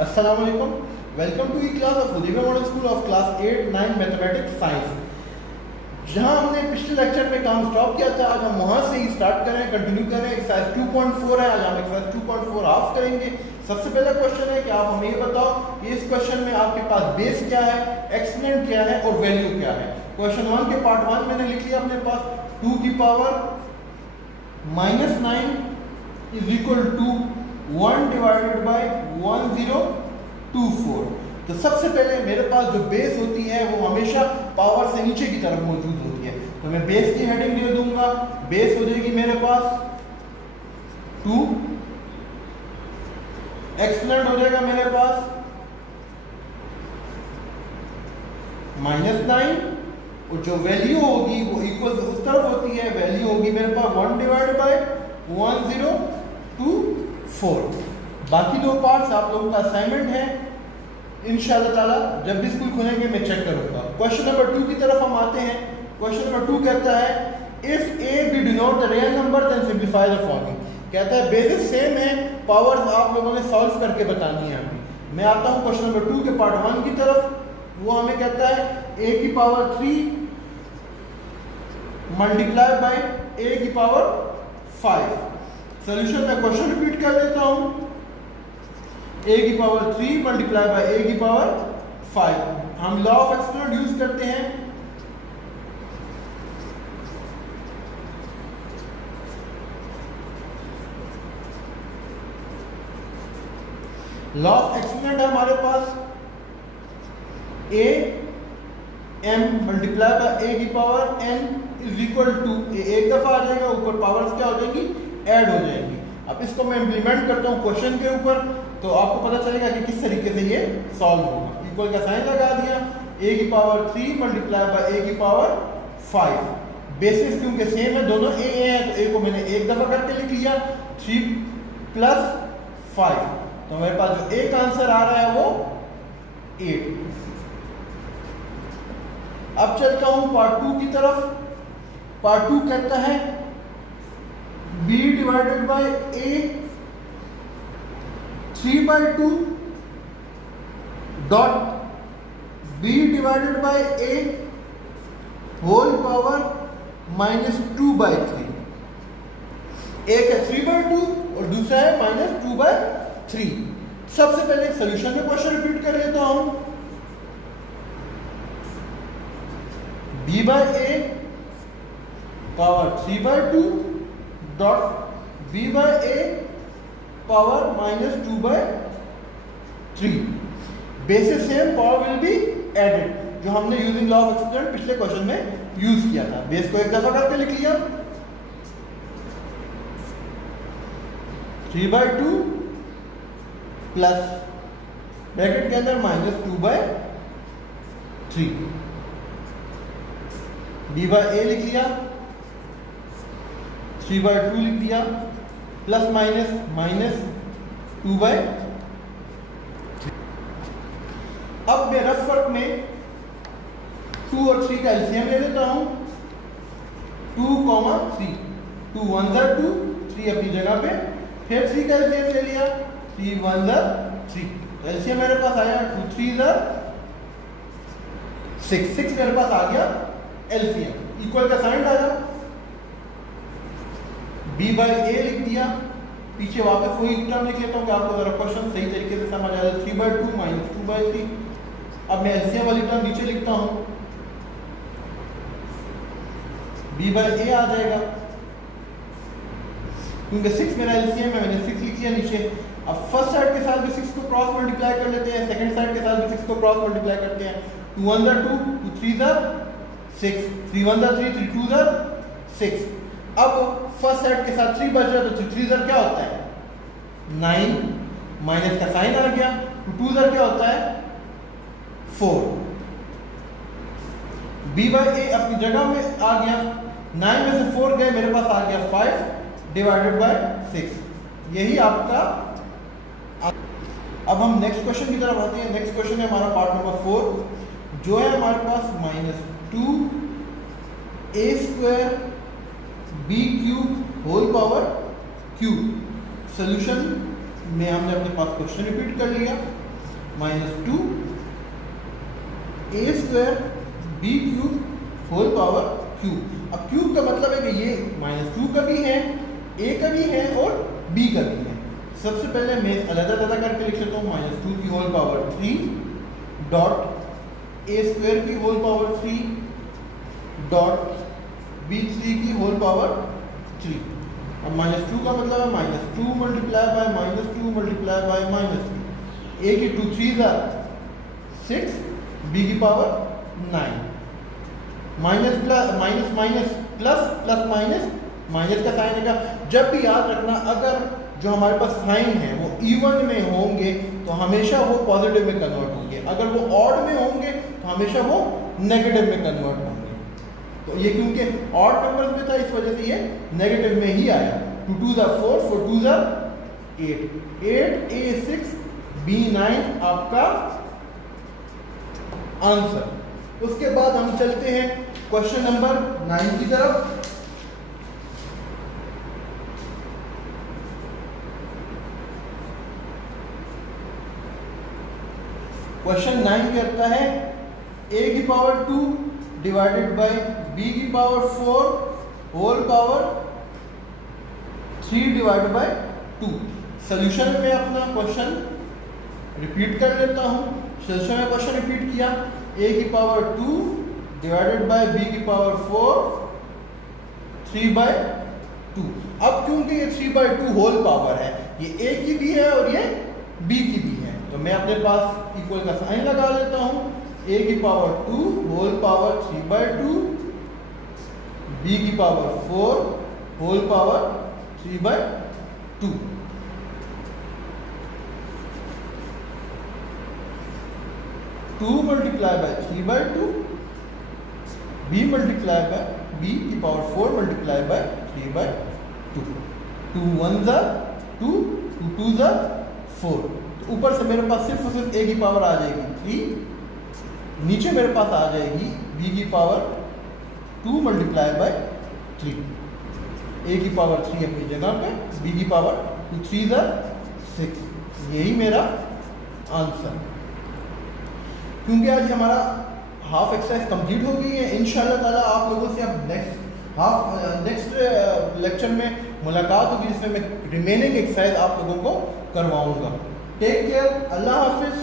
अस्सलाम वालेकुम, welcome to e class of Hudaibiya model school of class 8 9 mathematics science. जहां हमने पिछले लेक्चर में काम स्टॉप किया था, आज हम वहां से ही स्टार्ट करें, कंटिन्यू करें। एक्सरसाइज 2.4 है, आज हम एक्सरसाइज 2.4 हाफ करेंगे। सबसे पहला क्वेश्चन है कि आप हमें ये बताओ कि इस क्वेश्चन में आपके पास बेस क्या है, एक्सपोनेंट क्या है और वैल्यू क्या है। क्वेश्चन 1 के पार्ट 1 मैंने लिख लिया अपने पास, 2 की power -9 is equal to 1 divided by 1024। तो सबसे पहले मेरे पास जो बेस होती है वो हमेशा पावर से नीचे की तरफ मौजूद होती है, तो मैं बेस की हेडिंग दे दूंगा। बेस हो जाएगी मेरे पास 2, एक्सपोनेंट हो जाएगा मेरे पास -9 और जो वैल्यू होगी वो इक्वल उस तरफ होती है, वैल्यू होगी मेरे पास 1 डिवाइडेड बाय 1024। बाकी दो पार्ट्स आप लोगों का असाइनमेंट है, इंशाअल्लाह ताला जब भी स्कूल खुलेंगे मैं चेक करूंगा। क्वेश्चन नंबर 2 की तरफ हम आते हैं। क्वेश्चन नंबर 2 कहता है if a b denote the real number then simplify the following. कहता है बेसिस सेम है, पावर्स आप लोगों ने सॉल्व करके बतानी है हमें। मैं आता हूं क्वेश्चन नंबर 2 के पार्ट 1 की तरफ। वो हमें कहता है a की पावर 3 मल्टीप्लाई बाय a की पावर 5। सॉल्यूशन में क्वेश्चन रिपीट कर देता हूं, a की पावर 3 मल्टीप्लाई बाय a की पावर 5। हम लॉ ऑफ एक्सपोनेंट यूज करते हैं। लॉ ऑफ एक्सपोनेंट है हमारे पास a m multiply by a की power n is equal to एक दफा आ जाएगा, ऊपर पावर्स क्या हो जाएंगी, ऐड हो जाएंगी। अब इसको मैं इंप्लीमेंट करता हूं क्वेश्चन के ऊपर, तो आपको पता चलेगा कि किस तरीके से ये सॉल्व होगा। इक्वल का साइन लगा दिया, a की पावर 3 मल्टीप्लाई बाय a की पावर 5। बेसिस क्योंकि सेम है, दोनों a है तो a को मैंने एक दफा करके लिख लिया, 3 प्लस 5। तो मेरे पास जो एक आंसर आ रहा है वो 8। अब चलता हूं पार्ट 2 की तरफ। पार्ट 2 कहता है b divided by a 3/2 dot b divided by a whole power -2/3। एक है 3/2 और दूसरा है -2/3। सबसे पहले सॉल्यूशन में क्वेश्चन रिपीट कर लेता हूं, b by a power 3/2 dot b by a power -2/3। Basis same, power will be added, जो हमने यूजिंग लॉ ऑफ एक्सपोनेंट पिछले क्वेश्चन में यूज किया था। बेस को एक दफा करके लिख लिया, 3/2 प्लस ब्रैकेट के अंदर -2/3। b बाय a लिख लिया, 3/2 लिख दिया, प्लस माइनस -2/3। अब मैं रफ वर्क में 2 और 3 का एलसीएम ले लेता हूं। 2, 3, 2 1 ज़ा 2, 3 अपनी जगह पे, फिर 3 का एलसीएम ले लिया, 3 1 ज़ा 3। एलसीएम मेरे पास आया 2 3 ज़ा 6, 6 मेरे पास आ गया एलसीएम। इक्वल का साइन डाला, b बाय a लिख दिया, पीछे वापस वही टर्म लिख लेता हूं कि आपको जरा क्वेश्चन सही तरीके से समझ आ जाए। 3/2 -2/3। अब मैं एलसीएम वाली टर्म नीचे लिखता हूं, b बाय a आ जाएगा, क्योंकि 6 मेरा एलसीएम है, मैंने 6 लिख लिया नीचे। अब फर्स्ट साइड के साथ भी 6 को क्रॉस मल्टीप्लाई कर लेते हैं, सेकंड साइड के साथ भी 6 को क्रॉस मल्टीप्लाई करते हैं। 2 1 ज़ा 2, 2 3 ज़ा 6, 3 1 ज़ा 3, 3 2 ज़ा 6। अब फर्स्ट साइड के साथ 3 बच रहा है, तो 3 ज़र क्या होता है 9, माइनस का साइन आ गया, 2 ज़र क्या होता है 4। b बाय a अपनी जगह में आ गया, 9 में से 4 गए, मेरे पास आ गया 5 डिवाइडेड बाय 6। यही आपका। अब हम नेक्स्ट क्वेश्चन की तरफ आते हैं। नेक्स्ट क्वेश्चन है हमारा पार्ट नंबर 4, जो है हमारे पास -2a² b cube whole power cube. Solution में हमने अपने पास क्वेश्चन रिपीट कर लिया। -2 a square b cube whole power cube. अब क्यूब का मतलब है कि ये -2 का भी है, a का भी है और b का भी है। सबसे पहले मैं अलग-अलग करके लिख लेता हूँ, -2 की whole power 3 dot a square की होल पावर 3 डॉट b3 की होल पावर 3। अब -2 का मतलब है -2 multiply by -2 multiply by -2, a की 2 3 6, b की power 9, minus plus minus minus plus plus minus minus का साइन आएगा। जब भी याद रखना, अगर जो हमारे पास साइन है वो इवन में होंगे तो हमेशा वो पॉजिटिव में कन्वर्ट होंगे, अगर वो ऑड में होंगे तो हमेशा वो नेगेटिव में कन्वर्ट होंगे। तो ये क्योंकि ऑड नंबर्स में था इस वजह से ये नेगेटिव में ही आया। 2 2 4 4 2 8 8 a 6 b 9 आपका आंसर। उसके बाद हम चलते हैं क्वेश्चन नंबर 9 की तरफ। क्वेश्चन 9 कहता है a की पावर 2 डिवाइडेड बाय b की power 4 whole power 3 divided by 2। Solution में अपना क्वेश्चन रिपीट कर लेता हूं। सॉल्यूशन में क्वेश्चन रिपीट किया, a की पावर 2 डिवाइडेड बाय b की पावर 4 3/2। अब क्योंकि ये 3/2 होल पावर है, ये a की भी है और ये b की भी है, तो मैं अपने पास इक्वल का साइन लगा लेता हूं। a की पावर 2 होल पावर 3/2 b की power 4 whole power 3/2। Two multiply by 3/2 b multiply by b की पावर 4 मल्टीप्लाई बाय 3/2। 2 1 2 2 2 4। तो ऊपर से मेरे पास सिर्फ और सिर्फ a की पावर आ जाएगी 3, नीचे मेरे पास आ जाएगी b की पावर 2 मल्टीप्लाई बाय 3। a की पावर 3 अपनी जगह पे, b की पावर 2 3 6। यही मेरा आंसर। क्योंकि आज हमारा हाफ एक्सरसाइज कंप्लीट हो गई है, इंशाल्लाह ताला आप लोगों से अब नेक्स्ट लेक्चर में मुलाकात होगी, जिसमें मैं रिमेनिंग एक्सरसाइज आप लोगों को करवाऊंगा। टेक केयर, अल्लाह हाफिज।